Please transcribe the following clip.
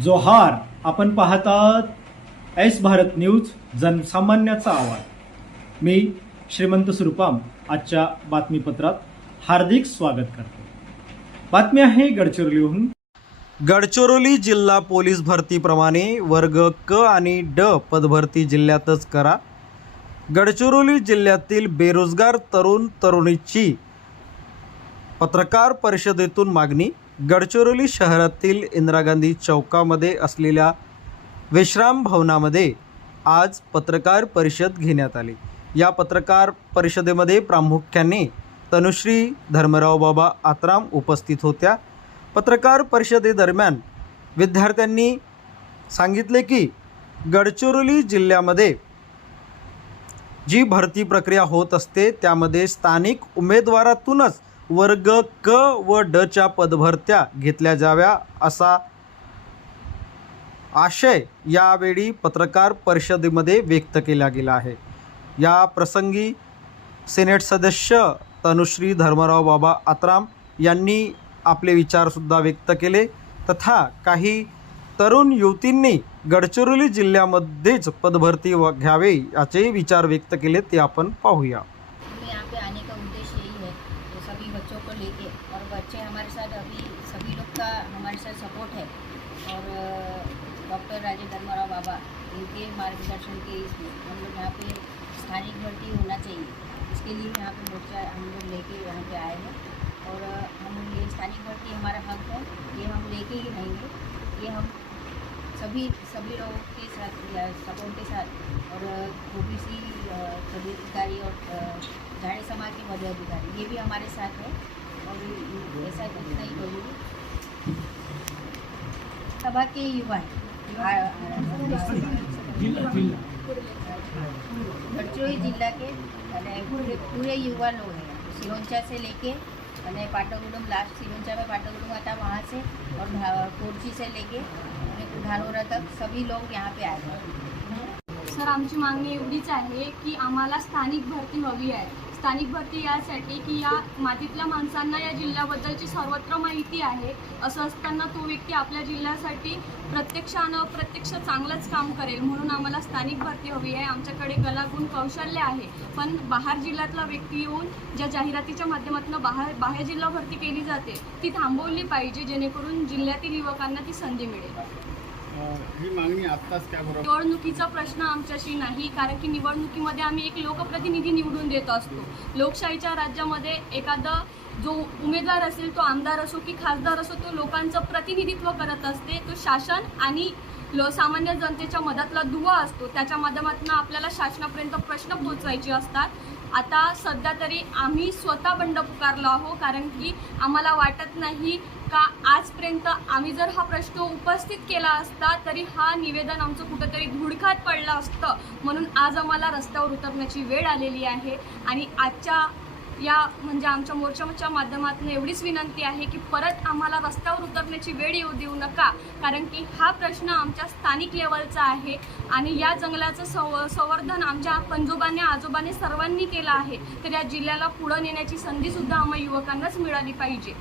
जोहार, आपण पाहतात एस भारत न्यूज, जनसामान्याचा आवाज। मी श्रीमंत सुरपाम आजच्या बातमीपत्रात हार्दिक स्वागत करतो। बातमी आहे गडचिरोलीहून। गडचिरोली जिल्हा पोलीस भरतीप्रमाणे वर्ग क आणि ड पदभरती जिल्ह्यातच करा। गडचिरोली जिल्ह्यातील बेरोजगार तरुण तरुणीची पत्रकार परिषदेतून मागणी। गडचिरोली शहरातील इंदिरा गांधी चौकामध्ये असलेल्या विश्राम भवनामध्ये आज पत्रकार परिषद घेण्यात आली। या पत्रकार परिषदेमध्ये प्रामुख्याने तनुश्री धर्मराव बाबा आत्राम उपस्थित होत्या। पत्रकार परिषदेदरम्यान विद्यार्थ्यांनी सांगितले की गडचिरोली जिल्ह्यामध्ये जी भरती प्रक्रिया होत असते त्यामध्ये स्थानिक उमेदवारातूनच वर्ग क व ड च्या पदभरत्या घेतल्या जाव्या असा आशय यावेळी पत्रकार परिषदेमध्ये व्यक्त केला गेला आहे। या प्रसंगी सेनेट सदस्य तनुश्री धर्मराव बाबा आत्राम यांनी आपले विचारसुद्धा व्यक्त केले तथा काही तरुण युवतींनी गडचिरोली जिल्ह्यामध्येच पदभरती घ्यावे याचे विचार व्यक्त केले, ते आपण पाहूया। यहाँ पे आने का उद्देश्य यही है तो सभी बच्चों को लेके, और बच्चे हमारे साथ अभी सभी लोग का हमारे साथ सपोर्ट है, और डॉक्टर राजे धर्मराव बाबा इनके मार्गदर्शन के इसमें हम लोग यहाँ पे स्थानिक भर्ती होना चाहिए, इसके लिए यहाँ पे मोर्चा हम लोग लेके यहाँ पे आए हैं। और हम ये स्थानिक भर्ती हमारा हक है, ये हम लेके ही रहेंगे। ये हम सभी लोगों के साथ सपोर्ट के साथ, और ओबीसी पदाधिकारी और झाड़ी समाज के पदाधिकारी ये भी हमारे साथ है। और ऐसा इतना ही बोलूँगी, सभा के युवा गडचिरोली जिला के पूरे युवा लोग हैं, सिरोंचा से लेके पाटगुडम लास्ट सिरोंचा में पाटगुडम आता वहाँ से, और कोरची से लेके धानोरा तक सभी लोग यहाँ पे आए हैं। सर, आमची मागणी एवढीच आहे की आम्हाला स्थानिक भरती हवी आहे। स्थानिक भरती यासाठी की या मातीतल्या माणसांना या जिल्ह्याबद्दलची सर्वत्र माहिती आहे, असं असताना तो व्यक्ती आपल्या जिल्ह्यासाठी प्रत्यक्ष आणि अप्रत्यक्ष चांगलंच काम करेल, म्हणून आम्हाला स्थानिक भरती हवी आहे। आमच्याकडे कलागुण कौशल्य आहे, पण बाहेर जिल्ह्यातला व्यक्ती येऊन ज्या जाहिरातीच्या माध्यमातून बाहेर जिल्हा भरती केली जाते ती थांबवली पाहिजे, जेणेकरून जिल्ह्यातील युवकांना ती संधी मिळेल। ही मागणी आत्ताच काय बरोबर? निवडणुकीचा प्रश्न आमच्याशी नाही, कारण की निवडणुकीमध्ये आम्ही एक लोकप्रतिनिधी निवडून देत असतो। लोकशाहीच्या राज्यामध्ये एखादा जो उमेदवार असेल, तो आमदार असो की खासदार असो, तो लोकांचं प्रतिनिधित्व करत असते। तो शासन आणि सामान्य जनतेच्या मधातला दुवा असतो, त्याच्या माध्यमातून आपल्याला शासनापर्यंत प्रश्न पोहोचवायचे असतात। आता सध्या तरी आम्ही स्वतः बंड पुकारलो आहो, कारण की आम्हाला वाटत नाही का आजपर्यंत आम्ही जर हा प्रश्न उपस्थित केला असता तरी हा निवेदन आमचं कुठंतरी धुडकात पडलं असतं, म्हणून आज आम्हाला रस्त्यावर उतरण्याची वेळ आलेली आहे। आणि आजच्या या म्हणजे आमच्या मोर्चाच्या माध्यमातून एवढीच विनंती आहे की परत आम्हाला रस्त्यावर उतरण्याची वेळ येऊ देऊ नका, कारण की हा प्रश्न आमच्या स्थानिक लेवलचा आहे आणि या जंगलाचं संवर्धन आमच्या पंजोबाने आजोबाने सर्वांनी केलं आहे, तर या जिल्ह्याला पुढं नेण्याची संधीसुद्धा आम्हा युवकांनाच मिळाली पाहिजे।